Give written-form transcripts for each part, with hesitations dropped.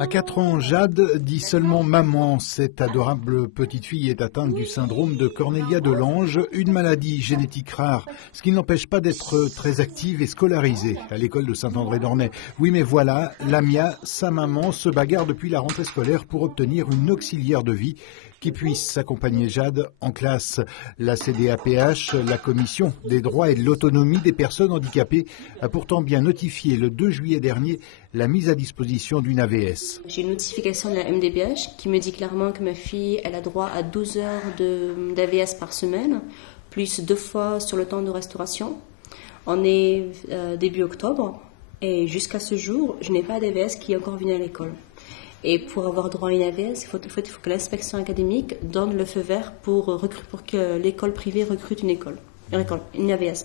À 4 ans, Jade dit seulement maman. Cette adorable petite fille est atteinte du syndrome de Cornelia-de-Lange, une maladie génétique rare, ce qui ne l'empêche pas d'être très active et scolarisée à l'école de Saint-André-d'Ornay. Oui, mais voilà, Lamia, sa maman, se bagarre depuis la rentrée scolaire pour obtenir une auxiliaire de vie qui puisse s'accompagner Jade en classe. La CDAPH, la Commission des droits et de l'autonomie des personnes handicapées, a pourtant bien notifié le 2 juillet dernier la mise à disposition d'une AVS. J'ai une notification de la MDPH qui me dit clairement que ma fille elle a droit à 12 heures d'AVS par semaine, plus 2 fois sur le temps de restauration. On est début octobre et jusqu'à ce jour, je n'ai pas d'AVS qui est encore venu à l'école. Et pour avoir droit à une AVS, il faut que l'inspection académique donne le feu vert pour que l'école privée recrute une AVS.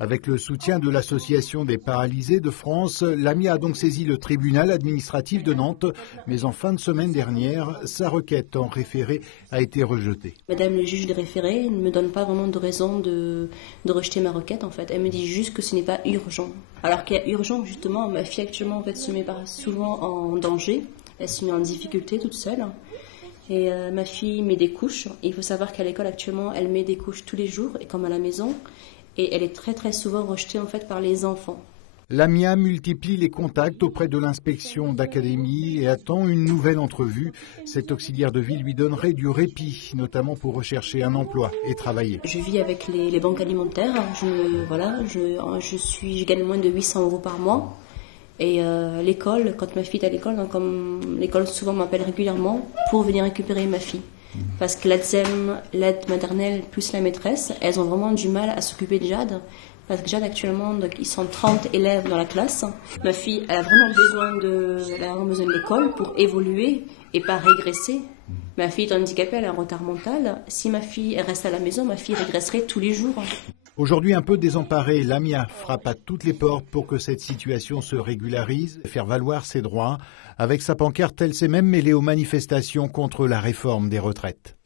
Avec le soutien de l'Association des paralysés de France, Lamia a donc saisi le tribunal administratif de Nantes. Mais en fin de semaine dernière, sa requête en référé a été rejetée. Madame le juge de référé ne me donne pas vraiment de raison de rejeter ma requête en fait. Elle me dit juste que ce n'est pas urgent. Alors qu'il y a urgent justement, ma fille actuellement en fait se met souvent en danger. Elle se met en difficulté toute seule. Et ma fille met des couches. Et il faut savoir qu'à l'école actuellement, elle met des couches tous les jours, et comme à la maison. Et elle est très très souvent rejetée en fait par les enfants. Lamia multiplie les contacts auprès de l'inspection d'académie et attend une nouvelle entrevue. Cette auxiliaire de vie lui donnerait du répit, notamment pour rechercher un emploi et travailler. Je vis avec les banques alimentaires. Je gagne moins de 800 € par mois. Et l'école, quand ma fille est à l'école, donc comme l'école souvent m'appelle régulièrement pour venir récupérer ma fille. Parce que l'ADSEM, l'aide maternelle plus la maîtresse, elles ont vraiment du mal à s'occuper de Jade. Parce que Jade actuellement, donc, ils sont 30 élèves dans la classe. Ma fille, elle a vraiment besoin de l'école pour évoluer et pas régresser. Ma fille est handicapée, elle a un retard mental. Si ma fille elle reste à la maison, ma fille régresserait tous les jours. Aujourd'hui un peu désemparée, Lamia frappe à toutes les portes pour que cette situation se régularise et faire valoir ses droits. Avec sa pancarte, elle s'est même mêlée aux manifestations contre la réforme des retraites.